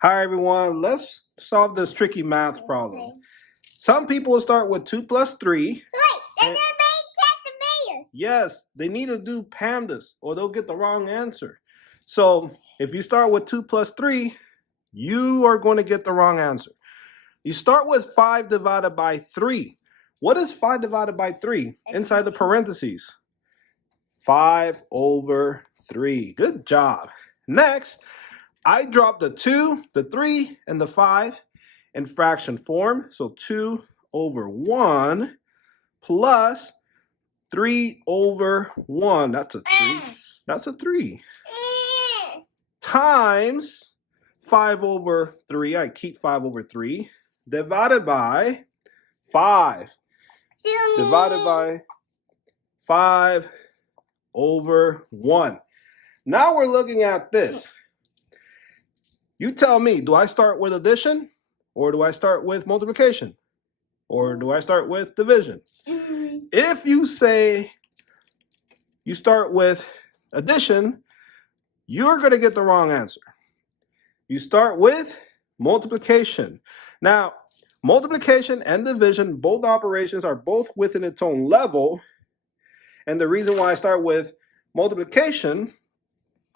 Hi everyone, let's solve this tricky math problem. Okay. Some people will start with 2 plus 3. Wait, and then they take the Yes, they need to do PEMDAS or they'll get the wrong answer. So if you start with 2 plus 3, you are going to get the wrong answer. You start with 5 divided by 3. What is 5 divided by 3? Inside the parentheses. 5 over 3. Good job. Next, I dropped the 2, the 3, and the 5 in fraction form. So 2 over 1 plus 3 over 1. That's a 3. That's a 3. Times 5 over 3. I keep 5 over 3. Divided by 5. Divided by 5 over 1. Now we're looking at this. You tell me, do I start with addition or do I start with multiplication? Or do I start with division? If you say you start with addition, you're going to get the wrong answer. You start with multiplication. Now, multiplication and division, both operations are both within its own level. And the reason why I start with multiplication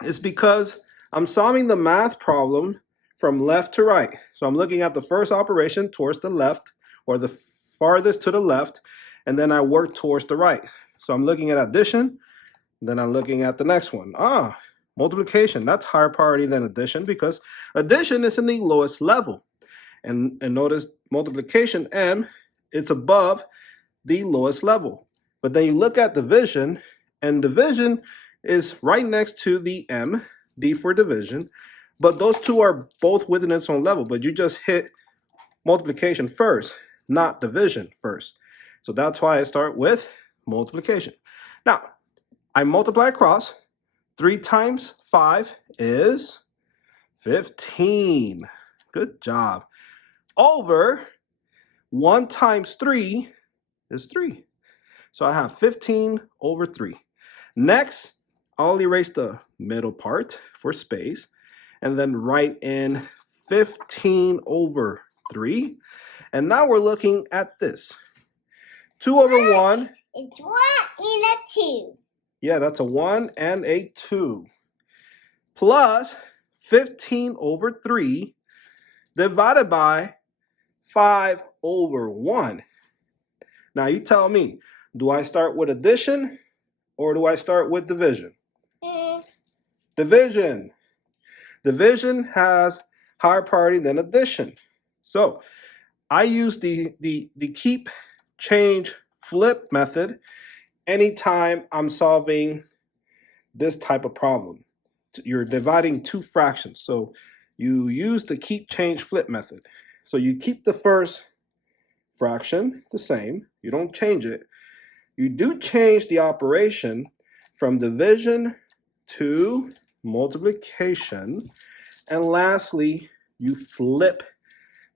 is because I'm solving the math problem from left to right. So I'm looking at the first operation towards the left or the farthest to the left, and then I work towards the right. So I'm looking at addition, then I'm looking at the next one. Multiplication, that's higher priority than addition because addition is in the lowest level. And notice multiplication, M, it's above the lowest level. But then you look at division, and division is right next to the M, D for division, but those two are both within its own level, but you just hit multiplication first, not division first. So that's why I start with multiplication. Now, I multiply across. 3 times 5 is 15. Good job. Over 1 times 3 is 3. So I have 15 over 3. Next, I'll erase the middle part for space and then write in 15 over 3. And now we're looking at this. 2 over 1. It's 1 and a 2. Yeah, that's a 1 and a 2. Plus 15 over 3 divided by 5 over 1. Now you tell me, do I start with addition or do I start with division? Division. Division has higher priority than addition. So I use the keep, change, flip method anytime I'm solving this type of problem. You're dividing two fractions. So you use the keep, change, flip method. So you keep the first fraction the same. You don't change it. You do change the operation from division to multiplication. And lastly, you flip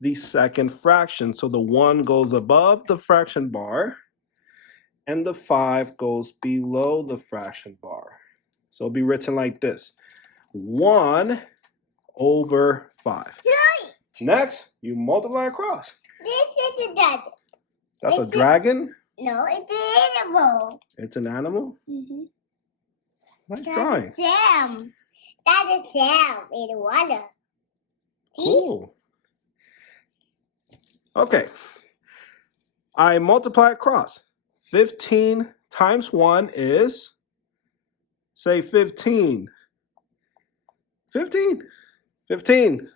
the second fraction. So the 1 goes above the fraction bar and the 5 goes below the fraction bar. So it'll be written like this. 1 over 5. Right. Next, you multiply across. This is a dragon. That's a dragon? No, it's an animal. It's an animal? Mm-hmm. Nice drawing. Sam. That is Sam in the water. See? Cool. Okay. I multiply across. 15 times 1 is, say 15. 15. 15.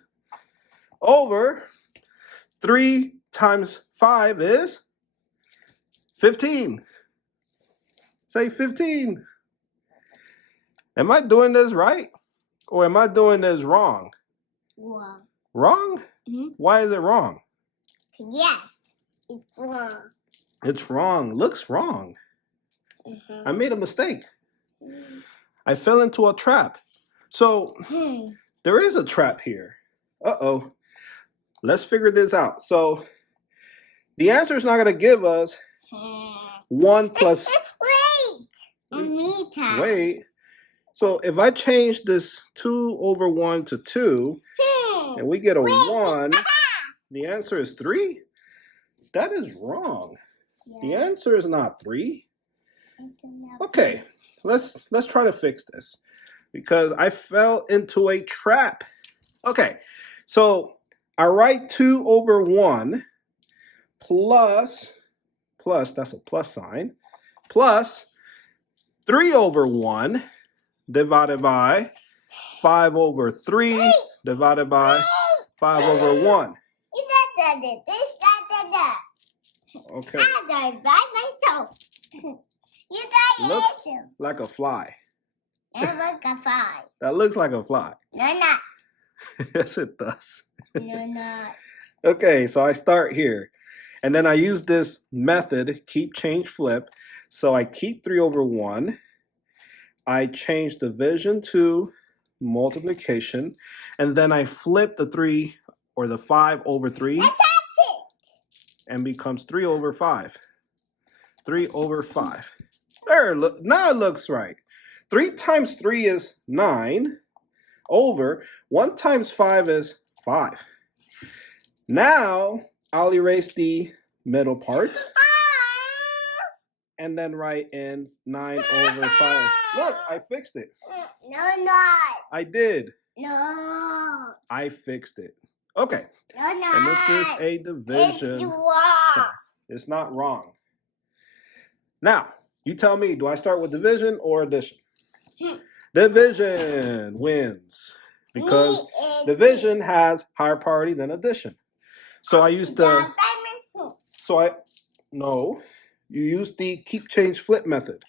Over 3 times 5 is 15. Say 15. Am I doing this right? Or am I doing this wrong? Wrong. Wrong? Mm-hmm. Why is it wrong? Yes, it's wrong. It's wrong. Looks wrong. Mm-hmm. I made a mistake. I fell into a trap. So there is a trap here. Uh-oh. Let's figure this out. So the answer is not going to give us 1 plus... Wait. So if I change this 2 over 1 to 2, and we get a 1, the answer is 3? That is wrong. The answer is not 3. Okay, let's try to fix this because I fell into a trap. Okay, so I write 2 over 1 plus, that's a plus sign, plus 3 over 1 divided by 5 over 3 divided by 5 over 1. Okay. I died by myself. You died Looks yourself. like a fly. It looks like a fly. That looks like a fly. No, not. Yes, it does. No, not. Okay, so I start here. And then I use this method, keep, change, flip. So I keep 3 over 1. I change division to multiplication. And then I flip the 3 or the 5 over 3. That's it. And becomes 3 over 5. 3 over 5. There, look, now it looks right. 3 times 3 is 9 over 1 times 5 is 5. Now I'll erase the middle part and then write in 9 over 5. Look, I fixed it. No, not. I did. No. I fixed it. Okay. No, not. And this is a division. It's wrong. It's not wrong. Now, you tell me, do I start with division or addition? Division wins because division has higher priority than addition. So I use the, you use the keep, change, flip method.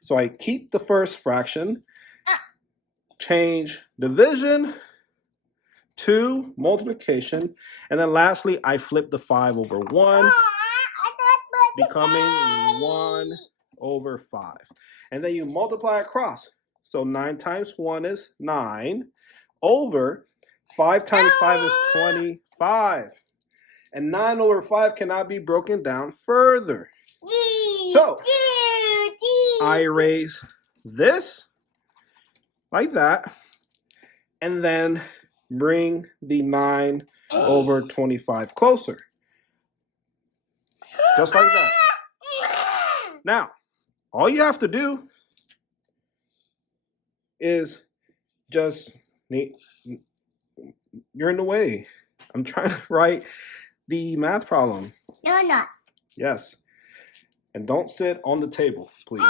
So I keep the first fraction, change division to multiplication, and then lastly, I flip the 5 over 1, becoming 1 over 5. And then you multiply across. So 9 times 1 is 9 over 5 times 5 is 25. And 9 over 5 cannot be broken down further. So I erase this like that and then bring the 9 over 25 closer. Just like that. Now, all you have to do is just, you're in the way. I'm trying to write the math problem. No, not. Yes. And don't sit on the table, please.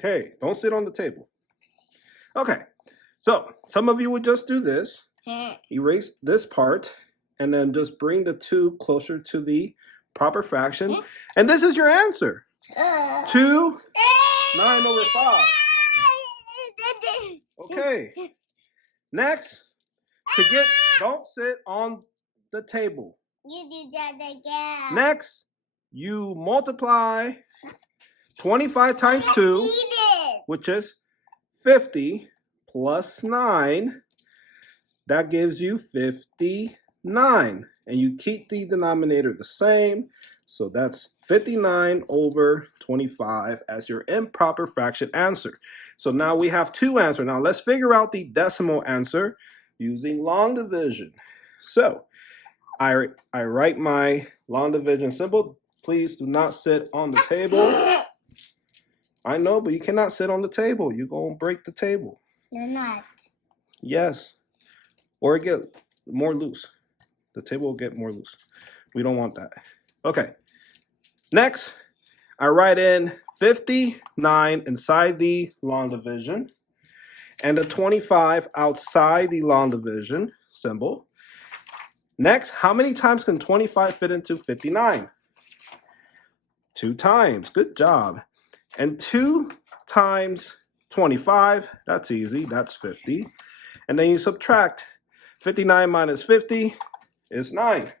Okay, don't sit on the table. Okay, so some of you would just do this. Erase this part and then just bring the 2 closer to the proper fraction. And this is your answer. 2, 9 over 5. Okay. Next, don't sit on the table. You do that again. Next, you multiply 25 times 2, which is 50, plus 9. That gives you 59. And you keep the denominator the same. So that's 59 over 25 as your improper fraction answer. So now we have 2 answers. Now let's figure out the decimal answer using long division. So I write my long division symbol. Please do not sit on the table. I know, but you cannot sit on the table. You're going to break the table. No, not. Yes. Or get more loose. The table will get more loose. We don't want that. Okay. Next, I write in 59 inside the long division and a 25 outside the long division symbol. Next, how many times can 25 fit into 59? 2 times. Good job. And 2 times 25, that's easy. That's 50. And then you subtract. 59 minus 50 is 9.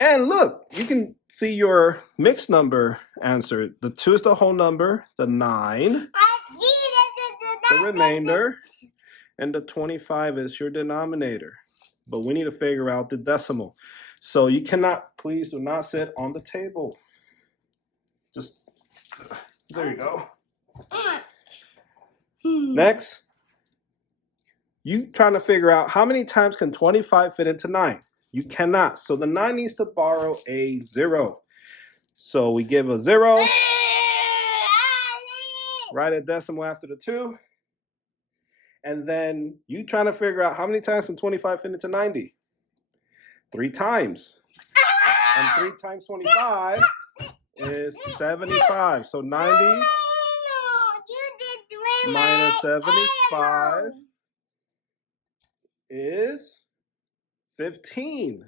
And look, you can see your mixed number answer. The 2 is the whole number, the 9, the remainder, and the 25 is your denominator. But we need to figure out the decimal. So you cannot, please do not sit on the table. Just, there you go. Next, You trying to figure out how many times can 25 fit into 9? You cannot. So the 9 needs to borrow a 0. So we give a 0. Write a decimal after the 2. And then you trying to figure out how many times can 25 fit into 90? 3 times. And 3 times 25 is 75. So 90 minus 75 is 15.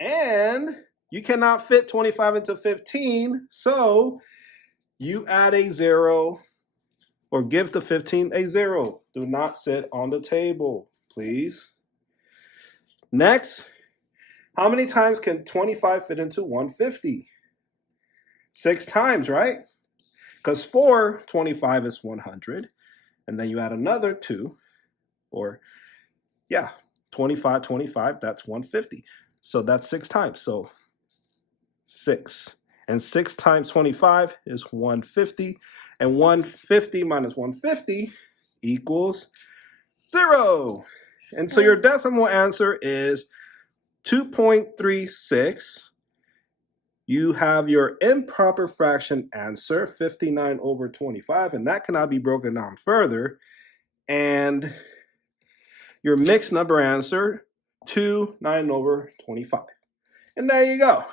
And you cannot fit 25 into 15, so you add a 0 or give the 15 a 0. Do not sit on the table, please. Next, how many times can 25 fit into 150? 6 times, right? Because 25 is 100, and then you add another 2, or 25, that's 150. So that's 6 times, so 6. And 6 times 25 is 150, and 150 minus 150 equals 0. And so your decimal answer is 2.36. You have your improper fraction answer, 59 over 25, and that cannot be broken down further. And your mixed number answer, 9 over 25. And there you go.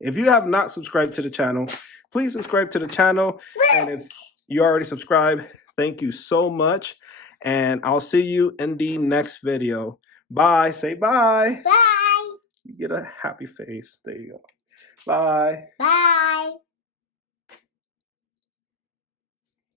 If you have not subscribed to the channel, please subscribe to the channel. And if you already subscribed, thank you so much. And I'll see you in the next video. Bye. Say bye. Bye. You get a happy face. There you go. Bye. Bye.